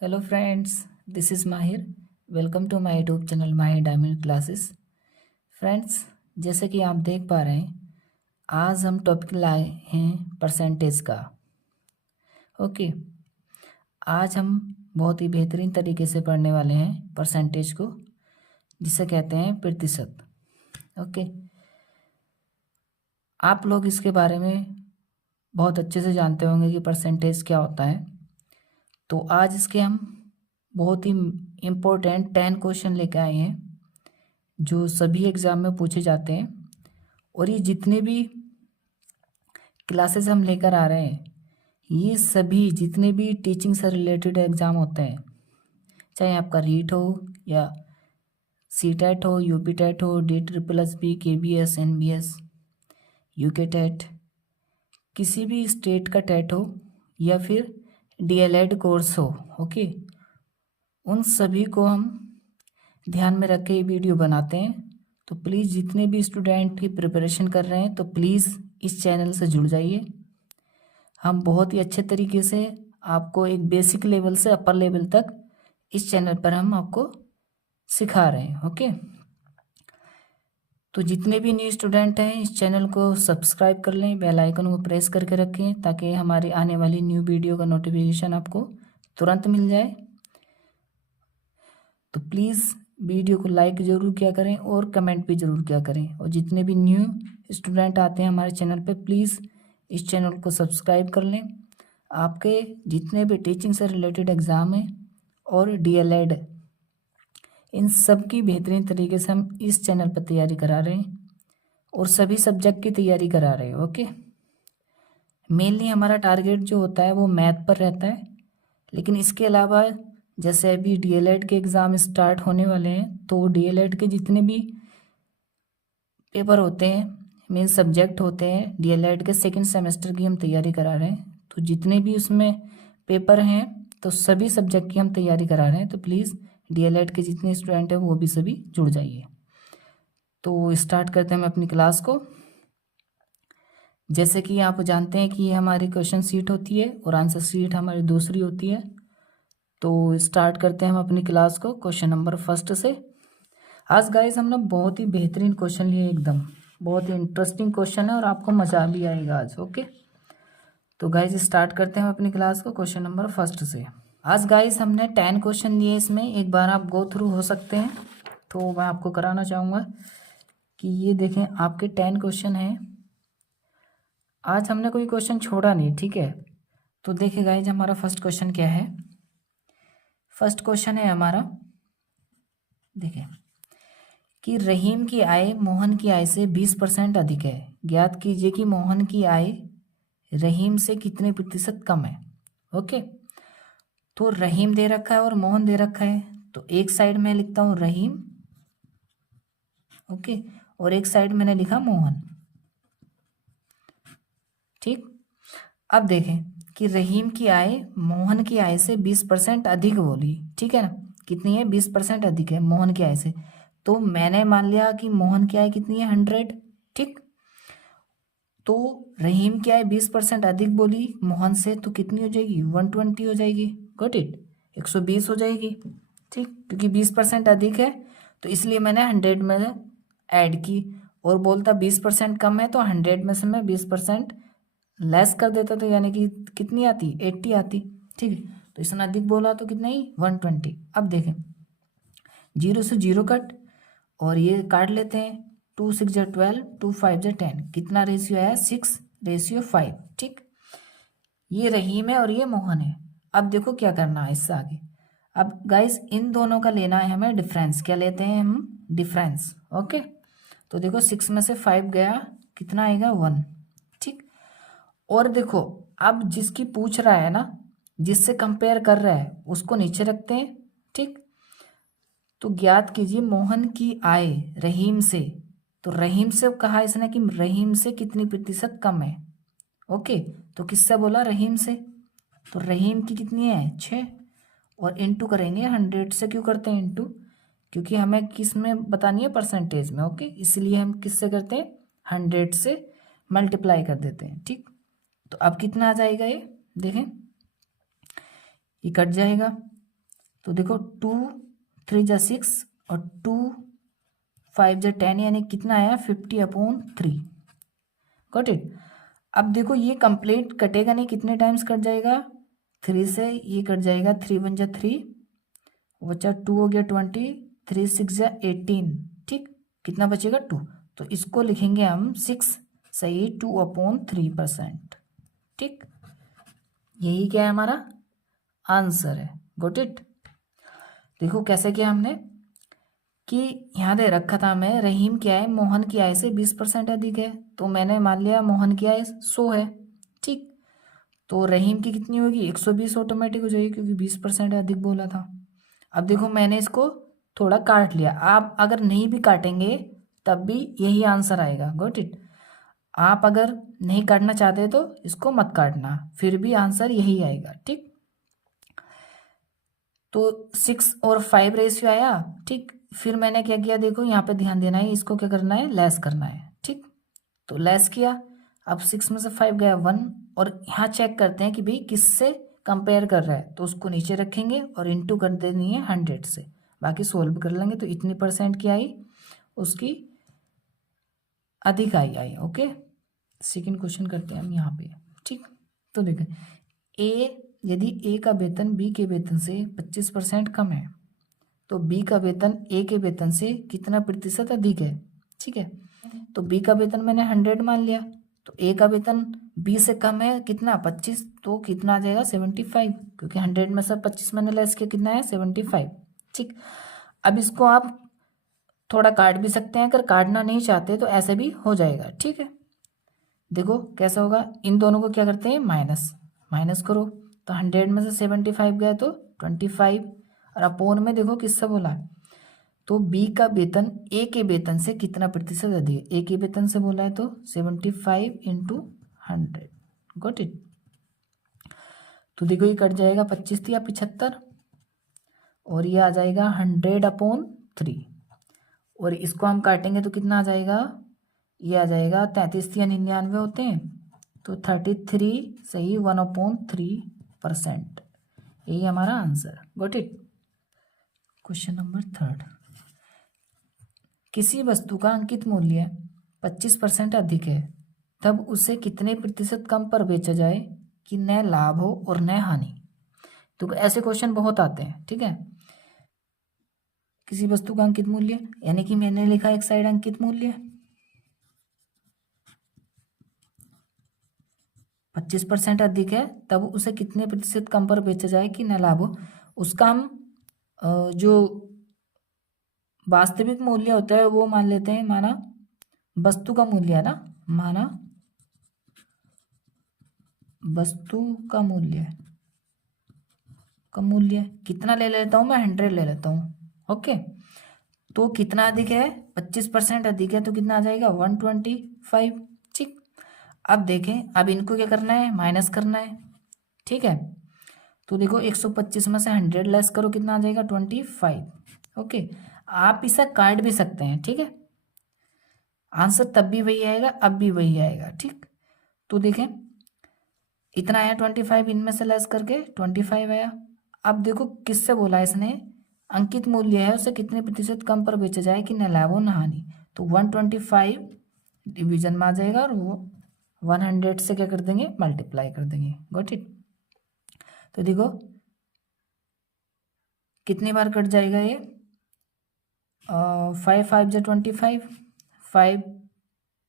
Hello friends, this is Mahir. Welcome to my YouTube channel Mahir diamond classes. Friends, जैसे कि आप देख पा रहे हैं, आज हम टॉपिक लाए हैं परसेंटेज का। ओके, आज हम बहुत ही बेहतरीन तरीके से पढ़ने वाले हैं परसेंटेज को, जिसे कहते हैं प्रतिशत। ओके, आप लोग इसके बारे में बहुत अच्छे से जानते होंगे कि परसेंटेज क्या होता है। तो आज इसके हम बहुत ही इम्पोर्टेंट 10 क्वेश्चन लेके आए हैं जो सभी एग्ज़ाम में पूछे जाते हैं। और ये जितने भी क्लासेस हम लेकर आ रहे हैं, ये सभी जितने भी टीचिंग से रिलेटेड एग्ज़ाम होते हैं, चाहे आपका रीट हो या सी टेट हो, यूपी टेट हो, DSSS, KBS, NBS, UK TET, किसी भी स्टेट का टेट हो या फिर DLED कोर्स हो, ओके, उन सभी को हम ध्यान में रख के ये वीडियो बनाते हैं। तो प्लीज़ जितने भी स्टूडेंट की प्रिपरेशन कर रहे हैं, तो प्लीज़ इस चैनल से जुड़ जाइए। हम बहुत ही अच्छे तरीके से आपको एक बेसिक लेवल से अपर लेवल तक इस चैनल पर हम आपको सिखा रहे हैं। ओके, तो जितने भी न्यू स्टूडेंट हैं, इस चैनल को सब्सक्राइब कर लें, बेल आइकन को प्रेस करके रखें ताकि हमारी आने वाली न्यू वीडियो का नोटिफिकेशन आपको तुरंत मिल जाए। तो प्लीज़ वीडियो को लाइक ज़रूर किया करें और कमेंट भी ज़रूर किया करें। और जितने भी न्यू स्टूडेंट आते हैं हमारे चैनल पे, प्लीज़ इस चैनल को सब्सक्राइब कर लें। आपके जितने भी टीचिंग से रिलेटेड एग्ज़ाम हैं और DLED, इन सब की बेहतरीन तरीके से हम इस चैनल पर तैयारी करा रहे हैं और सभी सब्जेक्ट की तैयारी करा रहे हैं। ओके, मेनली हमारा टारगेट जो होता है वो मैथ पर रहता है, लेकिन इसके अलावा जैसे अभी DLED के एग्ज़ाम स्टार्ट होने वाले हैं, तो DLED के जितने भी पेपर होते हैं, मेन सब्जेक्ट होते हैं, DLED के सेकंड सेमेस्टर की हम तैयारी करा रहे हैं। तो जितने भी उसमें पेपर हैं, तो सभी सब्जेक्ट की हम तैयारी करा रहे हैं। तो प्लीज़ DLED के जितने स्टूडेंट हैं वो भी सभी जुड़ जाइए। तो स्टार्ट करते हैं हम अपनी क्लास को। जैसे कि आप जानते हैं कि ये हमारी क्वेश्चन शीट होती है और आंसर शीट हमारी दूसरी होती है। तो स्टार्ट करते हैं हम अपनी क्लास को क्वेश्चन नंबर फर्स्ट से। आज गाइस हमने बहुत ही बेहतरीन क्वेश्चन लिए, एकदम बहुत ही इंटरेस्टिंग क्वेश्चन है और आपको मज़ा भी आएगा आज। ओके, तो गाइस स्टार्ट करते हैं हम अपनी क्लास को क्वेश्चन नंबर फर्स्ट से। आज गाइस हमने 10 क्वेश्चन लिए, इसमें एक बार आप गो थ्रू हो सकते हैं। तो मैं आपको कराना चाहूँगा कि ये देखें, आपके 10 क्वेश्चन हैं। आज हमने कोई क्वेश्चन छोड़ा नहीं, ठीक है। तो देखिए गाइस, हमारा फर्स्ट क्वेश्चन क्या है। फर्स्ट क्वेश्चन है हमारा, देखिए, कि रहीम की आय मोहन की आय से 20% अधिक है। ज्ञात कीजिए कि मोहन की आय रहीम से कितने प्रतिशत कम है। ओके, तो रहीम दे रखा है और मोहन दे रखा है, तो एक साइड में लिखता हूँ रहीम, ओके, और एक साइड मैंने लिखा मोहन। ठीक, अब देखें कि रहीम की आय मोहन की आय से 20% अधिक बोली, ठीक है ना। कितनी है? 20% अधिक है मोहन की आय से। तो मैंने मान लिया कि मोहन की आय कितनी है? 100। ठीक, तो रहीम की आय 20% अधिक बोली मोहन से, तो कितनी हो जाएगी? 120 हो जाएगी। गॉट इट, 120 हो जाएगी। ठीक, क्योंकि 20% अधिक है तो इसलिए मैंने 100 में ऐड की, और बोलता 20% कम है तो 100 में से मैं 20% लेस कर देता, तो यानी कि कितनी आती? 80 आती। ठीक है, तो इसने अधिक बोला तो कितना ही? 120। अब देखें, 0 से 0 कट और ये काट लेते हैं। 2 6 जा 12, 2 5 जा 10, कितना रेशियो आया? 6:5। ठीक, ये रहीम है और ये मोहन है। अब देखो क्या करना है इससे आगे। अब गाइस इन दोनों का लेना है हमें डिफरेंस। क्या लेते हैं हम? डिफरेंस। ओके, तो देखो 6 में से 5 गया, कितना आएगा? 1। ठीक, और देखो अब जिसकी पूछ रहा है ना, जिससे कंपेयर कर रहा है, उसको नीचे रखते हैं। ठीक, तो ज्ञात कीजिए मोहन की आय रहीम से, तो रहीम से कहा इसने कि रहीम से कितनी प्रतिशत कम है। ओके, तो किससे बोला? रहीम से। तो रहीम की कितनी है? 6, और इंटू करेंगे 100 से। क्यों करते हैं इंटू? क्योंकि हमें किस में बतानी है? परसेंटेज में। ओके, इसलिए हम किससे करते हैं? 100 से मल्टीप्लाई कर देते हैं। ठीक, तो अब कितना आ जाएगा? ये देखें, ये कट जाएगा, तो देखो 2 3 जा 6 और 2 5 जा 10 यानी कितना आया 50/3। Got it. अब देखो ये कंप्लीट कटेगा नहीं, कितने टाइम्स कट जाएगा 3 से, ये कट जाएगा 3 1 जा 3, बचा 2 हो गया 20, 3 6 जा 18। ठीक, कितना बचेगा 2, तो इसको लिखेंगे हम 6 सही 2/3%। ठीक, यही क्या है हमारा आंसर है। Got it. देखो कैसे किया हमने कि यहाँ दे रखा था हमें रहीम की आय मोहन की आय से 20% अधिक है, तो मैंने मान लिया मोहन की आय 100 है। ठीक, तो रहीम की कितनी होगी 120 ऑटोमेटिक हो जाएगी क्योंकि 20% अधिक बोला था। अब देखो मैंने इसको थोड़ा काट लिया, आप अगर नहीं भी काटेंगे तब भी यही आंसर आएगा। Got it. आप अगर नहीं काटना चाहते तो इसको मत काटना, फिर भी आंसर यही आएगा। ठीक, तो 6 और 5 रेशियो आया। ठीक, फिर मैंने क्या किया, देखो यहाँ पे ध्यान देना है, इसको क्या करना है लेस करना है। ठीक, तो लेस किया, अब 6 में से 5 गया 1, और यहाँ चेक करते हैं कि भाई किससे कंपेयर कर रहा है, तो उसको नीचे रखेंगे और इंटू कर देनी है 100 से, बाकी सोल्व कर लेंगे। तो इतनी परसेंट की आई, उसकी अधिक आई। ओके, सेकेंड क्वेश्चन करते हैं हम यहाँ पे। ठीक, तो देखें यदि ए का वेतन बी के वेतन से 25% कम है तो बी का वेतन ए के वेतन से कितना प्रतिशत अधिक है। ठीक है, तो बी का वेतन मैंने 100 मान लिया, तो ए का वेतन बी से कम है कितना 25, तो कितना आ जाएगा 75, क्योंकि 100 में से 25 मैंने लेस किया, कितना है 75। ठीक, अब इसको आप थोड़ा काट भी सकते हैं, अगर काटना नहीं चाहते तो ऐसे भी हो जाएगा। ठीक है, देखो कैसा होगा, इन दोनों को क्या करते हैं माइनस माइनस करो, तो 100 में से 75 गए तो 25, और अपोन में देखो किससे बोला है, तो बी का वेतन ए के वेतन से कितना प्रतिशत अधिक है, ए के वेतन से बोला है तो 75 × 100। Got it. तो देखो ये कट जाएगा 25 या 75, और ये आ जाएगा 100/3, और इसको हम काटेंगे तो कितना आ जाएगा, ये आ जाएगा 33 या 99 होते हैं, तो 33 सही 1/3%, यही हमारा answer. Got it. Question number 3, किसी वस्तु का अंकित मूल्य 25% अधिक है, तब उसे कितने प्रतिशत कम पर बेचा जाए कि न लाभ हो और न हानि। तो ऐसे क्वेश्चन बहुत आते हैं। ठीक है, किसी वस्तु का अंकित मूल्य, यानी कि मैंने लिखा एक साइड अंकित मूल्य 25% अधिक है, तब उसे कितने प्रतिशत कम पर बेचा जाए कि न लाभ हो। उसका हम जो वास्तविक मूल्य होता है वो मान लेते हैं, माना वस्तु का मूल्य है ना, माना वस्तु का मूल्य कितना ले लेता हूँ मैं, 100 ले लेता हूँ। ओके, तो कितना अधिक है 25% अधिक है, तो कितना आ जाएगा 125। ठीक, अब देखें, अब इनको क्या करना है माइनस करना है। ठीक है, तो देखो 125 में से 100 लेस करो, कितना आ जाएगा 25। ओके, आप इसे काट भी सकते हैं। ठीक है, आंसर तब भी वही आएगा, अब भी वही आएगा। ठीक, तो देखें इतना आया 25, इनमें से लेस करके 25 आया। अब देखो किससे बोला है इसने, अंकित मूल्य है उसे कितने प्रतिशत कम पर बेचा जाए कि न लाभ हो न हानि, तो 125 डिवीजन में आ जाएगा और वो 100 से क्या कर देंगे मल्टीप्लाई कर देंगे। Got it. तो देखो कितनी बार कट जाएगा ये, 5 5 जा 25, 5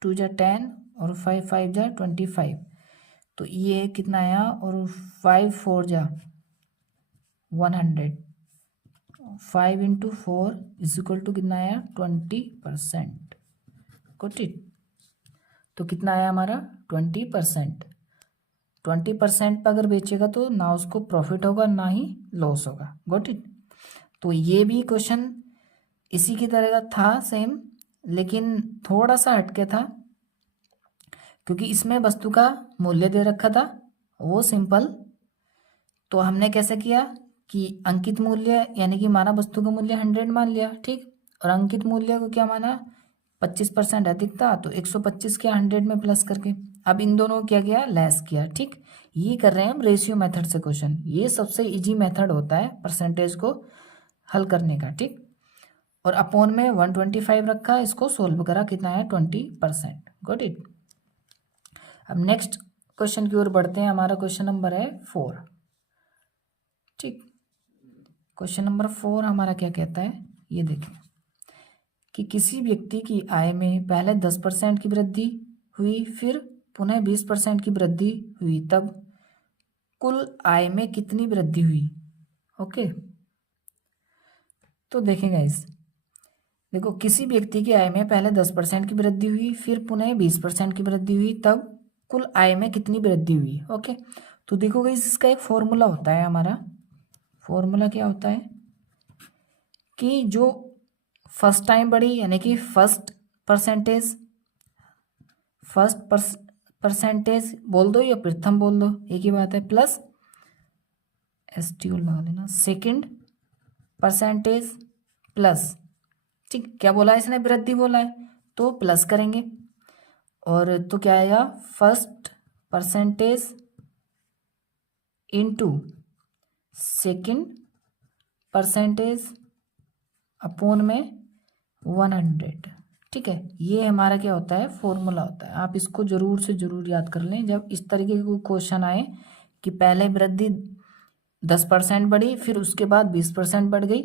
2 जा 10 और 5 5 जा 25, तो ये कितना आया, और 5 4 जा 100, 5 × 4 = कितना आया 20%। Got it. तो कितना आया हमारा 20%। 20% पर अगर बेचेगा तो ना उसको प्रॉफिट होगा ना ही लॉस होगा। Got it. तो ये भी क्वेश्चन इसी की तरह का था सेम, लेकिन थोड़ा सा हटके था क्योंकि इसमें वस्तु का मूल्य दे रखा था वो सिंपल। तो हमने कैसे किया कि अंकित मूल्य यानी कि माना वस्तु का मूल्य 100 मान लिया। ठीक, और अंकित मूल्य को क्या माना 25% अधिक था, तो 125 के 100 में प्लस करके अब इन दोनों को क्या किया, लेस किया। ठीक, ये कर रहे हैं हम रेशियो मेथड से क्वेश्चन। ये सबसे इजी मेथड होता है परसेंटेज को हल करने का। ठीक, और अपॉन में 125 रखा, इसको सोल्व करा, कितना है 20%। Got it. अब नेक्स्ट क्वेश्चन की ओर बढ़ते हैं। हमारा क्वेश्चन नंबर है 4। ठीक, क्वेश्चन नंबर 4 हमारा क्या कहता है, ये देखें कि किसी व्यक्ति की आय में पहले 10% की वृद्धि हुई, फिर पुनः 20% की वृद्धि हुई, तब कुल आय में कितनी वृद्धि हुई। ओके, तो देखें गाइस, देखो किसी व्यक्ति की आय में पहले 10% की वृद्धि हुई, फिर पुनः 20% की वृद्धि हुई, तब कुल आय में कितनी वृद्धि हुई। ओके, तो देखो गाइस, इसका एक फॉर्मूला होता है। हमारा फॉर्मूला क्या होता है कि जो फर्स्ट टाइम बढ़ी, यानी कि फर्स्ट परसेंटेज बोल दो या प्रथम बोल दो, एक ही बात है, प्लस एसटीओ लगा लेना, सेकंड परसेंटेज प्लस। ठीक, क्या बोला है इसने, वृद्धि बोला है, तो प्लस करेंगे। और तो क्या आएगा, first percentage into second percentage upon में 100। ठीक है, ये हमारा क्या होता है, फॉर्मूला होता है। आप इसको जरूर से जरूर याद कर लें। जब इस तरीके के क्वेश्चन आए कि पहले वृद्धि 10% बढ़ी, फिर उसके बाद 20% बढ़ गई,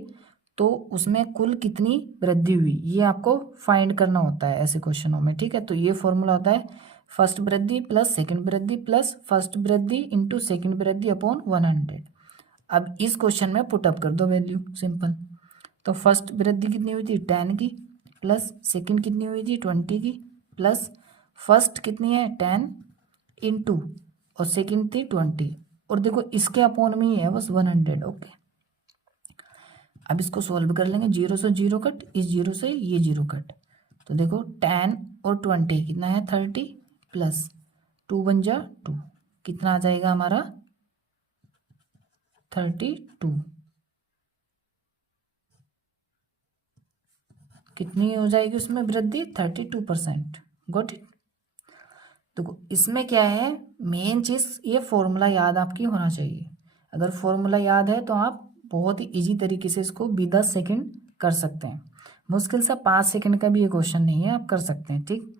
तो उसमें कुल कितनी वृद्धि हुई, ये आपको फाइंड करना होता है ऐसे क्वेश्चनों में। ठीक है, तो ये फॉर्मूला होता है फर्स्ट वृद्धि प्लस सेकंड वृद्धि प्लस फर्स्ट वृद्धि इंटू सेकंड वृद्धि अपॉन 100। अब इस क्वेश्चन में पुटअप कर दो वैल्यू, सिंपल। तो फर्स्ट वृद्धि कितनी हुई थी 10 की, प्लस सेकंड कितनी हुई थी 20 की, प्लस फर्स्ट कितनी है 10 इंटू और सेकंड थी 20, और देखो इसके अपॉन में ही है बस 100। ओके, अब इसको सोल्व कर लेंगे। 0 से 0 कट, इस 0 से ये 0 कट, तो देखो 10 और 20 कितना है 30, प्लस 2 बन जा 2, कितना आ जाएगा हमारा 32। कितनी हो जाएगी उसमें वृद्धि 32%। Got it. देखो इसमें क्या है, मेन चीज़ ये फॉर्मूला याद आपकी होना चाहिए। अगर फॉर्मूला याद है तो आप बहुत ही इजी तरीके से इसको 10 सेकंड कर सकते हैं। मुश्किल से 5 सेकंड का भी ये क्वेश्चन नहीं है, आप कर सकते हैं। ठीक,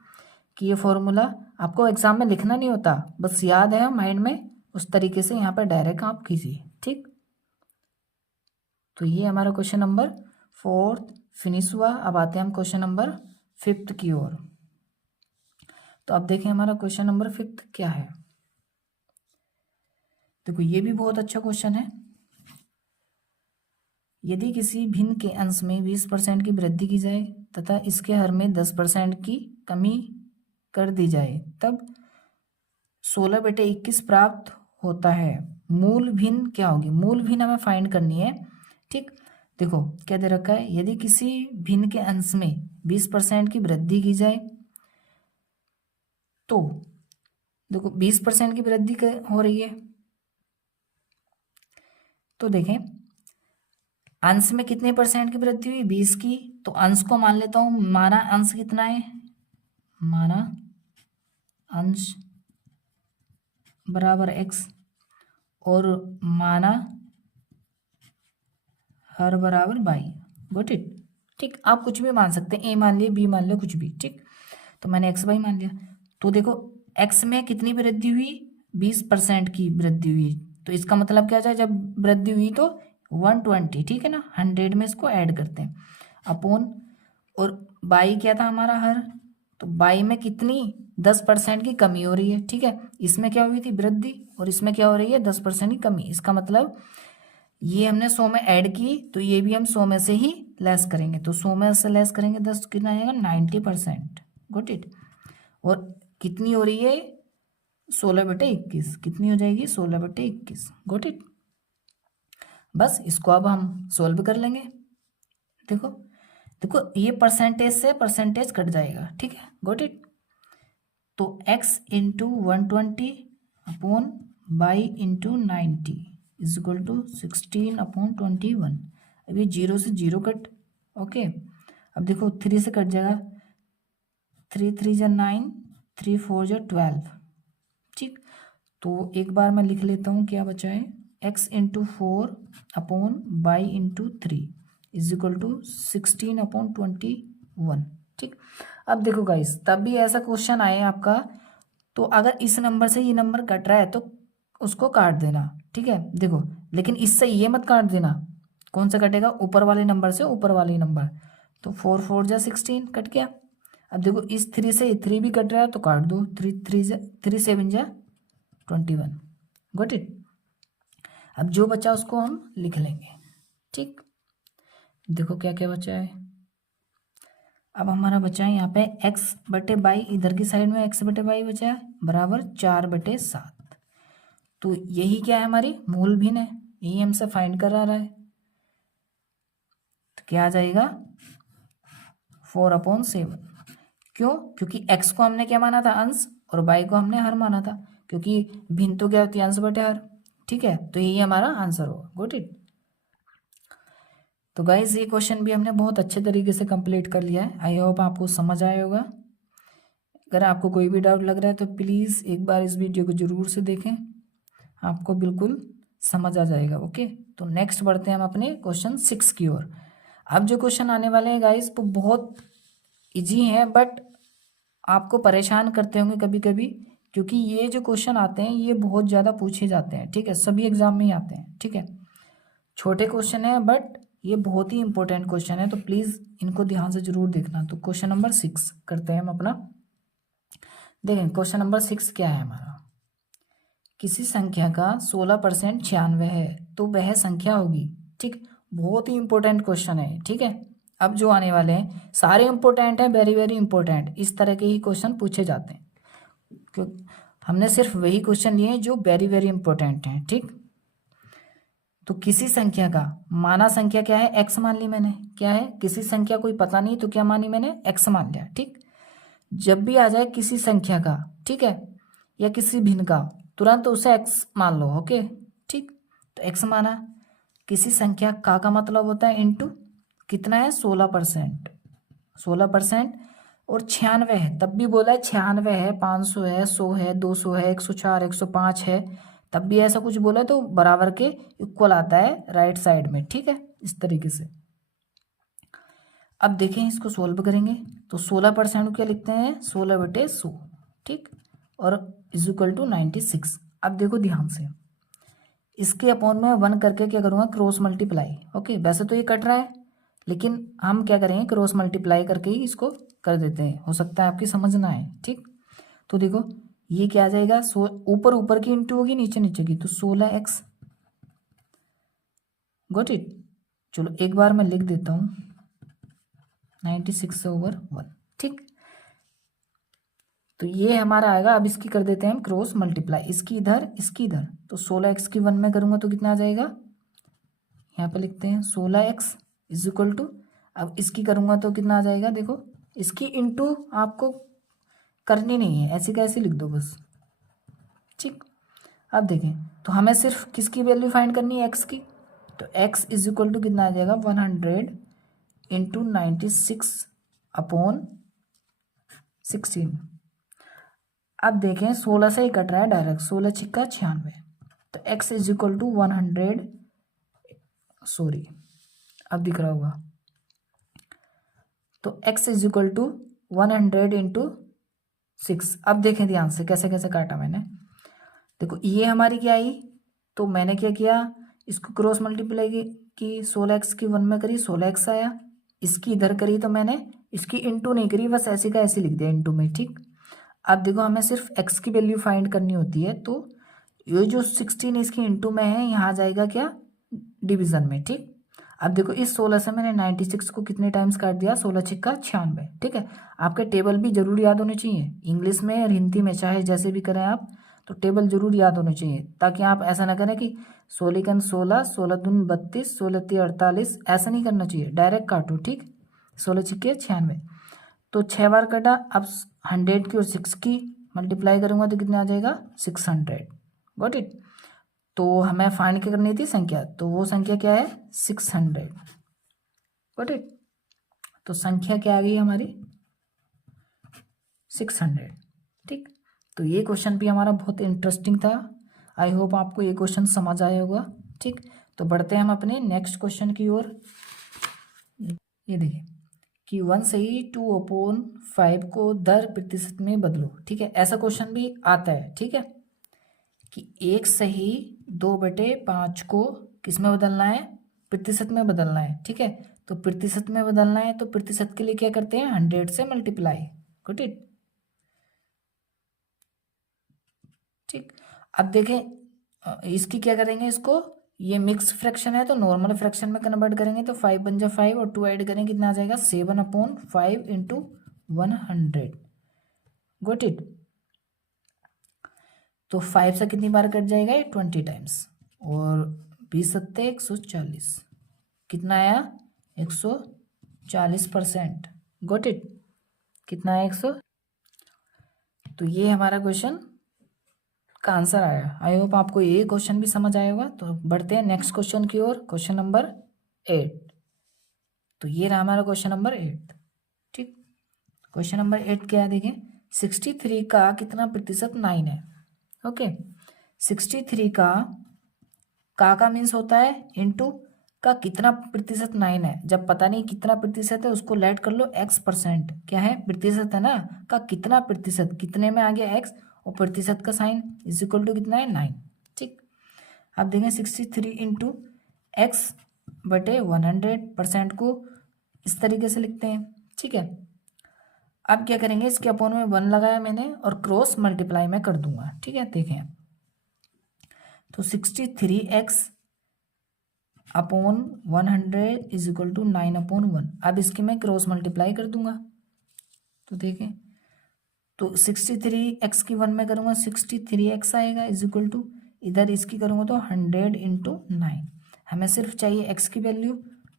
कि ये फॉर्मूला आपको एग्जाम में लिखना नहीं होता, बस याद है माइंड में, उस तरीके से यहाँ पर डायरेक्ट आप कीजिए। ठीक, तो ये हमारा क्वेश्चन नंबर 4 फिनिश हुआ। अब आते हैं हम क्वेश्चन नंबर 5 की ओर। तो अब देखें हमारा क्वेश्चन नंबर 5 क्या है। देखो ये भी बहुत अच्छा क्वेश्चन है। यदि किसी भिन्न के अंश में 20% की वृद्धि की जाए तथा इसके हर में 10% की कमी कर दी जाए, तब 16/21 प्राप्त होता है। मूल भिन्न क्या होगी, मूल भिन्न हमें फाइंड करनी है। ठीक, देखो क्या दे रखा है, यदि किसी भिन्न के अंश में 20% की वृद्धि की जाए, तो देखो 20% की वृद्धि हो रही है, तो देखें अंश में कितने परसेंट की वृद्धि हुई 20 की, तो अंश को मान लेता हूं, माना अंश कितना है, माना अंश बराबर x और माना हर बराबर y। Got it. ठीक, आप कुछ भी मान सकते हैं, a मान लिया, b मान लिया, कुछ भी। ठीक, तो मैंने x y मान लिया। तो देखो x में कितनी वृद्धि हुई, 20% की वृद्धि हुई, तो इसका मतलब क्या जाए, जब वृद्धि हुई तो 120। ठीक है ना, 100 में इसको ऐड करते हैं अपॉन, और बाई क्या था हमारा हर, तो बाई में कितनी 10% की कमी हो रही है। ठीक है, इसमें क्या हुई थी वृद्धि और इसमें क्या हो रही है 10% की कमी। इसका मतलब ये हमने 100 में ऐड की, तो ये भी हम 100 में से ही लेस करेंगे, तो 100 में से लेस करेंगे 10, कितना आएगा 90%। Got it. और कितनी हो रही है 16/21, कितनी हो जाएगी 16/21। Got it. बस इसको अब हम सोल्व कर लेंगे। देखो देखो ये परसेंटेज से परसेंटेज कट जाएगा। ठीक है, गॉट इट। तो x into 120 upon by into 90 is equal to 16/21। अब ये 0 से 0 कट। ओके, अब देखो 3 से कट जाएगा, 3 3 जा 9, 3 4 जा 12। तो एक बार मैं लिख लेता हूँ, क्या बचा है, x into 4/y/3 is equal to 16/21। ठीक। अब देखो गाइस, तब भी ऐसा क्वेश्चन आए आपका, तो अगर इस नंबर से ये नंबर कट रहा है तो उसको काट देना। ठीक है, देखो, लेकिन इससे ये मत काट देना। कौन सा कटेगा, ऊपर वाले नंबर से ऊपर वाले नंबर। तो 4 4 जा 16 कट गया। अब देखो इस 3 से 3 भी कट रहा है तो काट दो। 3 7 जा 21। Got it. अब जो बचा उसको हम लिख लेंगे। ठीक, देखो क्या क्या बचा है। अब हमारा बचा है यहाँ पे x/y, इधर की साइड में x/y बचा है बराबर 4/7। तो यही क्या है, हमारी मूल भिन्न है, यही हमसे फाइंड करा रहा है। तो क्या आ जाएगा, 4/7। क्यों, क्योंकि x को हमने क्या माना था, अंश, और y को हमने हर माना था, क्योंकि भिन्न तो क्या होती है, अंश बटे हर। ठीक है, तो यही हमारा आंसर होगा। Got it. तो गाइज ये क्वेश्चन भी हमने बहुत अच्छे तरीके से कंप्लीट कर लिया है। आई होप आपको समझ आया होगा। अगर आपको कोई भी डाउट लग रहा है तो प्लीज़ एक बार इस वीडियो को ज़रूर से देखें, आपको बिल्कुल समझ आ जाएगा। ओके, तो नेक्स्ट बढ़ते हैं हम अपने क्वेश्चन 6 की ओर। अब जो क्वेश्चन आने वाले हैं गाइज वो बहुत इजी हैं, बट आपको परेशान करते होंगे कभी कभी, क्योंकि ये जो क्वेश्चन आते हैं ये बहुत ज़्यादा पूछे जाते हैं। ठीक है, सभी एग्जाम में ही आते हैं। ठीक है, छोटे क्वेश्चन है बट ये बहुत ही इंपॉर्टेंट क्वेश्चन है, तो प्लीज़ इनको ध्यान से जरूर देखना। तो क्वेश्चन नंबर 6 करते हैं हम अपना। देखें क्वेश्चन नंबर 6 क्या है हमारा, किसी संख्या का 16% 96 है तो वह संख्या होगी। ठीक, बहुत ही इंपॉर्टेंट क्वेश्चन है। ठीक है, अब जो आने वाले हैं सारे इंपॉर्टेंट हैं, वेरी वेरी इंपॉर्टेंट, इस तरह के ही क्वेश्चन पूछे जाते हैं, क्यों हमने सिर्फ वही क्वेश्चन लिए हैं जो वेरी वेरी इंपॉर्टेंट हैं। ठीक, तो किसी संख्या का, माना संख्या क्या है, x मान ली मैंने, क्या है, किसी संख्या कोई पता नहीं तो क्या मानी मैंने, x मान लिया। ठीक, जब भी आ जाए किसी संख्या का, ठीक है, या किसी भिन्न का, तुरंत उसे x मान लो। ओके, ठीक, तो x माना। किसी संख्या का मतलब होता है इंटू कितना है, 16%। 16% और 96 है, तब भी बोला है 96 है, 500 है, 100 है, 200 है, 104, 105 है, तब भी ऐसा कुछ बोला तो बराबर के इक्वल आता है राइट साइड में। ठीक है, इस तरीके से। अब देखें इसको सोल्व करेंगे तो 16% को क्या लिखते हैं, 16/100। ठीक, और इज इक्वल टू 96। अब देखो ध्यान से, इसके अपॉन में 1 करके क्या करूँगा, क्रॉस मल्टीप्लाई। ओके, वैसे तो ये कट रहा है, लेकिन हम क्या करेंगे, क्रॉस मल्टीप्लाई करके ही इसको कर देते हैं, हो सकता है आपकी समझना है। ठीक, तो देखो ये क्या आ जाएगा, ऊपर ऊपर की इंटू होगी, नीचे नीचे की, तो 16x। Got it. चलो एक बार मैं लिख देता हूँ, 96/1। ठीक, तो ये हमारा आएगा। अब इसकी कर देते हैं हम क्रॉस मल्टीप्लाई, इसकी इधर इसकी इधर, तो 16x की 1 में करूँगा तो कितना आ जाएगा, यहाँ पे लिखते हैं 16x इज इक्वल टू, अब इसकी करूँगा तो कितना आ जाएगा, देखो इसकी इंटू आपको करनी नहीं है, ऐसी का ऐसी लिख दो बस। ठीक, अब देखें तो हमें सिर्फ किसकी वैल्यू फाइंड करनी है, x की, तो x इज इक्वल टू कितना आ जाएगा, 100 इंटू 96/16। अब देखें 16 से ही कट रहा है डायरेक्ट, 16 छिक्का 96, तो x is equal to 100, sorry अब दिख रहा होगा, तो x is equal to 100 into 6। अब देखें ध्यान से कैसे कैसे काटा मैंने। देखो ये हमारी क्या आई, तो मैंने क्या किया, इसको क्रॉस मल्टीप्लाई की 16x की 1 में करी, 16x आया। इसकी इधर करी तो मैंने इसकी इंटू नहीं करी, बस ऐसी का ऐसी लिख दिया इंटू में। ठीक, अब देखो हमें सिर्फ x की वैल्यू फाइंड करनी होती है, तो ये जो 16 इसकी इंटू में है, यहाँ आ जाएगा क्या, डिवीजन में। ठीक, अब देखो इस 16 से मैंने 96 को कितने टाइम्स काट दिया, 16 छिक्का 96। ठीक है, आपके टेबल भी जरूर याद होने चाहिए, इंग्लिश में और हिंदी में चाहे जैसे भी करें आप, तो टेबल जरूर याद होने चाहिए, ताकि आप ऐसा ना करें कि 16 16, 16 दून 32, 16 3 48, ऐसा नहीं करना चाहिए, डायरेक्ट काटो। ठीक, 16 छिक्के 96, तो 6 बार कटा। अब 100 की और 6 की मल्टीप्लाई करूंगा तो कितना आ जाएगा, 600। Got it. तो हमें फाइंड क्या करनी थी, संख्या, तो वो संख्या क्या है, 600। Got it. तो संख्या क्या आ गई हमारी, 600। ठीक, तो ये क्वेश्चन भी हमारा बहुत इंटरेस्टिंग था, आई होप आपको ये क्वेश्चन समझ आया होगा। ठीक, तो बढ़ते हैं हम अपने नेक्स्ट क्वेश्चन की ओर। ये देखिए कि 1 से ही 2/5 को दर प्रतिशत में बदलो। ठीक है, ऐसा क्वेश्चन भी आता है। ठीक है, कि 1 से ही 2/5 को किस में बदलना है, प्रतिशत में बदलना है। ठीक है, तो प्रतिशत में बदलना है तो प्रतिशत के लिए क्या करते हैं, 100 से मल्टीप्लाई। Good it. ठीक, अब देखें इसकी क्या करेंगे, इसको ये मिक्स फ्रैक्शन है तो नॉर्मल फ्रैक्शन में कन्वर्ट करेंगे तो 5 बन जाए 5 और 2 ऐड करेंगे कितना आ जाएगा 7/5 इंटू 100। Got it. तो 5 से कितनी बार कट जाएगा ये 20 टाइम्स और 20 सत्ते 140 कितना आया 140%। Got it. कितना है 100। तो ये हमारा क्वेश्चन का आंसर आया। आई होप आपको ये क्वेश्चन भी समझ आया होगा। तो बढ़ते हैं नेक्स्ट क्वेश्चन की ओर, क्वेश्चन नंबर 8। तो ये रहा हमारा क्वेश्चन नंबर 8। ठीक, क्वेश्चन नंबर 8 क्या है देखें, 63 का कितना प्रतिशत 9 है। ओके, 63 का मीन्स होता है इनटू का कितना प्रतिशत 9 है। जब पता नहीं कितना प्रतिशत है उसको लेट कर लो x%। क्या है, प्रतिशत है ना, का कितना प्रतिशत, कितने में आ गया x और प्रतिशत का साइन इज इक्वल टू कितना है 9। ठीक, अब देखें 63 इंटू एक्स बटे 100% को इस तरीके से लिखते हैं। ठीक है, अब क्या करेंगे, इसके अपोन में 1 लगाया मैंने और क्रॉस मल्टीप्लाई में कर दूंगा। ठीक है, देखें तो 63x upon 100 is equal to 9/1। अब इसकी मैं क्रॉस मल्टीप्लाई कर दूंगा। तो देखें तो 63x की 1 में करूँगा 63x आएगा इज इक्वल टू, इधर इसकी करूँगा तो 100 इंटू 9। हमें सिर्फ चाहिए x की वैल्यू,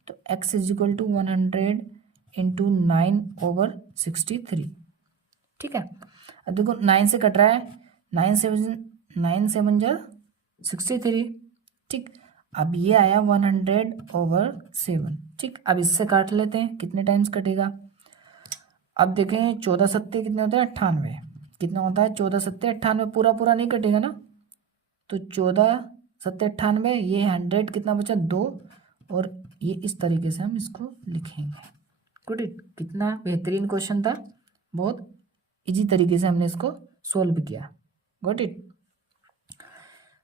तो x is equal to 100 into 9/63। ठीक है, अब देखो 9 से कट रहा है, 9 7 जा 63। ठीक, अब ये आया 100/7। ठीक, अब इससे काट लेते हैं कितने टाइम्स कटेगा। अब देखें 14 सत्ते कितने होते हैं 98। कितना होता है 14 सत्ते 98, पूरा पूरा नहीं कटेगा ना, तो 14 सत्ते 98, ये 100 कितना बचा 2 और ये इस तरीके से हम इसको लिखेंगे। Good it. कितना बेहतरीन क्वेश्चन था, बहुत इजी तरीके से हमने इसको सोल्व किया। Got it.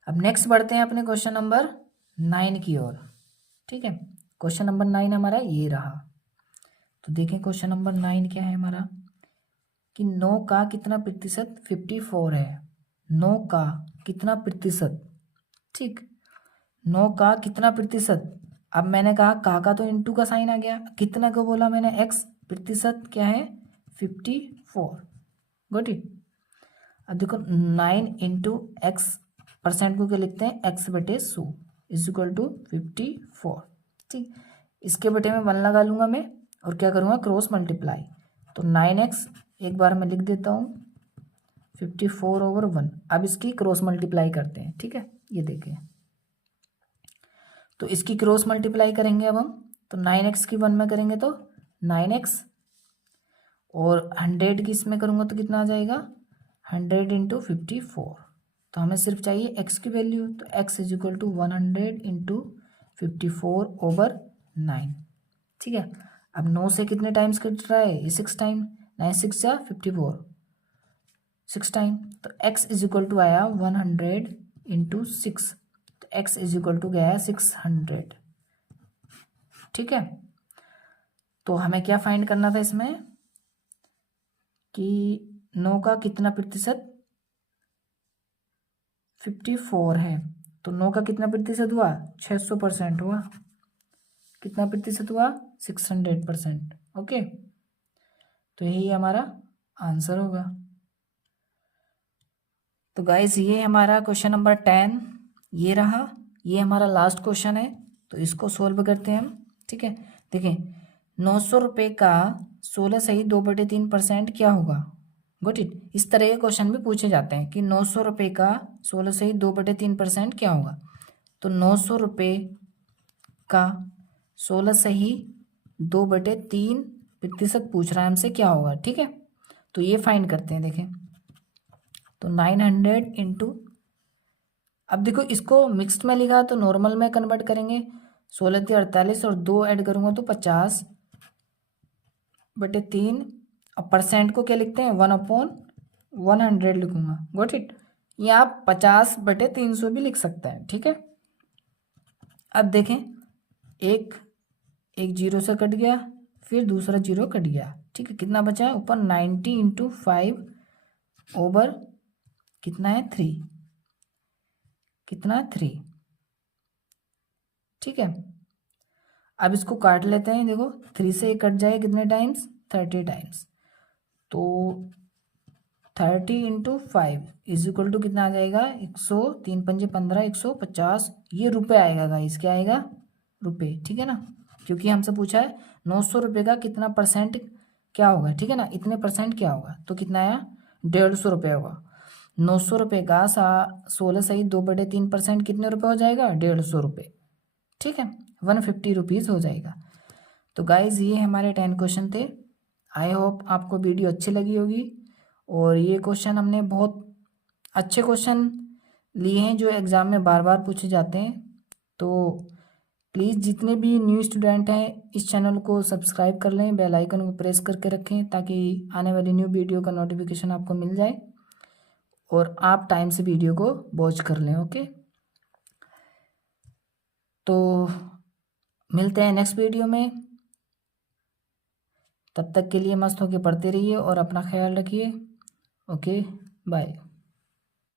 अब नेक्स्ट बढ़ते हैं अपने क्वेश्चन नंबर 9 की ओर। ठीक है, क्वेश्चन नंबर 9 हमारा ये रहा। तो देखें क्वेश्चन नंबर 9 क्या है हमारा, कि 9 का कितना प्रतिशत 54 है। 9 का कितना प्रतिशत। ठीक, 9 का कितना प्रतिशत। अब मैंने कहा का तो इंटू का साइन आ गया, कितना को बोला मैंने x, प्रतिशत क्या है 54। Got it. अब देखो 9 इंटू एक्स, परसेंट को क्या लिखते हैं x/100 इज इक्वल टू 54। ठीक, इसके बटे में 1 लगा लूंगा मैं और क्या करूँगा क्रॉस मल्टीप्लाई। तो 9x एक बार मैं लिख देता हूँ 54/1। अब इसकी क्रॉस मल्टीप्लाई करते हैं। ठीक है, ये देखें तो इसकी क्रॉस मल्टीप्लाई करेंगे अब हम, तो 9x की 1 में करेंगे तो 9x और 100 की इसमें करूँगा तो कितना आ जाएगा 100 इंटू 54। तो हमें सिर्फ चाहिए x की वैल्यू, तो x is equal to 100 into 54/9। ठीक है, अब 9 से कितने टाइम्स कट रहा है ये 6 टाइम, 9 6 या 54 6 टाइम, तो x इज इक्वल टू आया 100 इंटू 6, तो x इज इक्वल टू गया है 600। ठीक है, तो हमें क्या फाइंड करना था इसमें कि 9 का कितना प्रतिशत 54 है, तो 9 का कितना प्रतिशत हुआ 600% हुआ। कितना प्रतिशत हुआ 600%। ओके, तो यही हमारा आंसर होगा। तो गाइस ये हमारा क्वेश्चन नंबर 10 ये रहा, ये हमारा लास्ट क्वेश्चन है, तो इसको सोल्व करते हैं हम। ठीक है, देखें 900 रुपये का 16 सही 2/3% क्या होगा। Good it. इस तरह के क्वेश्चन भी पूछे जाते हैं कि 900 रुपये का 16 सही 2/3% क्या होगा। तो 900 रुपये का 16 सही 2/3% पूछ रहा है हमसे क्या होगा। ठीक है, तो ये फाइंड करते हैं। देखें तो 900 इंटू अब देखो इसको मिक्स्ड में लिखा तो नॉर्मल में कन्वर्ट करेंगे, 16×48 और 2 ऐड करूँगा तो 50/3। अब परसेंट को क्या लिखते हैं, 1/100 लिखूंगा। Got it. या आप 50/300 भी लिख सकते हैं, ठीक है। अब देखें, एक एक जीरो से कट गया, फिर दूसरा जीरो कट गया, ठीक है। कितना बचा है ऊपर, 90×5 कितना है 3, कितना है 3, ठीक है। अब इसको काट लेते हैं, देखो 3 से कट जाए कितने टाइम्स, 30 टाइम्स। तो 30×5 = कितना आ जाएगा, 100, 3×5 = 15, 150। ये रुपये आएगा गाइस, क्या आएगा, रुपये, ठीक है ना। क्योंकि हमसे पूछा है 900 रुपये का कितना परसेंट क्या होगा, ठीक है ना, इतने परसेंट क्या होगा, तो कितना आया, 150 रुपये होगा। 900 रुपये का 16 सही 2/3% कितने रुपये हो जाएगा, 150 रुपये, ठीक है, 150 रुपीज़ हो जाएगा। तो गाइज़ ये हमारे 10 क्वेश्चन थे। आई होप आपको वीडियो अच्छी लगी होगी। और ये क्वेश्चन हमने बहुत अच्छे क्वेश्चन लिए हैं जो एग्ज़ाम में बार बार पूछे जाते हैं। तो प्लीज़ जितने भी न्यू स्टूडेंट हैं इस चैनल को सब्सक्राइब कर लें, बेल आइकन को प्रेस करके रखें ताकि आने वाली न्यू वीडियो का नोटिफिकेशन आपको मिल जाए और आप टाइम से वीडियो को वॉच कर लें। ओके, तो मिलते हैं नेक्स्ट वीडियो में। तब तक के लिए मस्त होके पढ़ते रहिए और अपना ख्याल रखिए। Okay, bye.